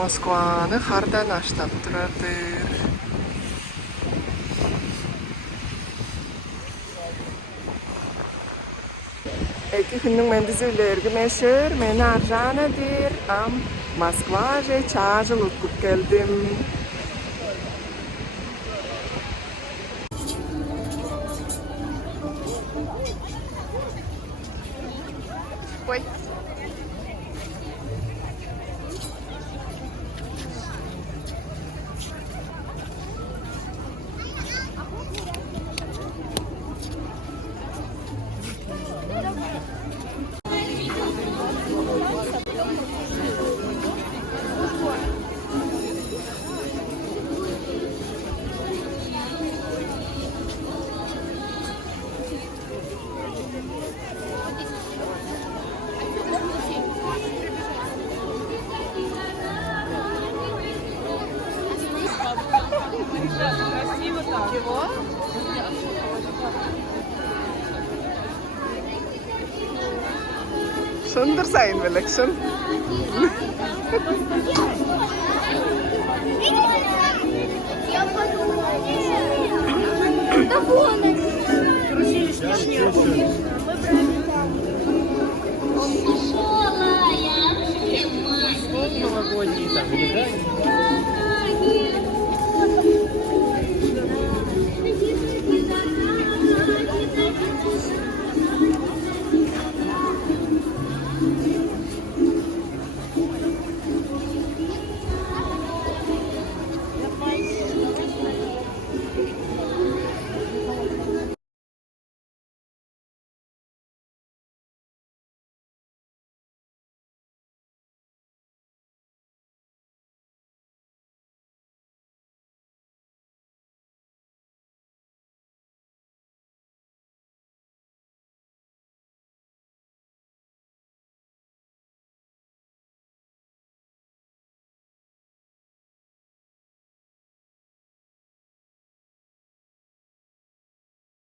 Москваны кардан аштап туратыр. Эки күннүң мен дүзүлөргө мешөр, мени Аржанадыр, Москва же чажыл уткуп келдим. Ой. Чего? Сундыр сайын белексин. Новогодний там, не да?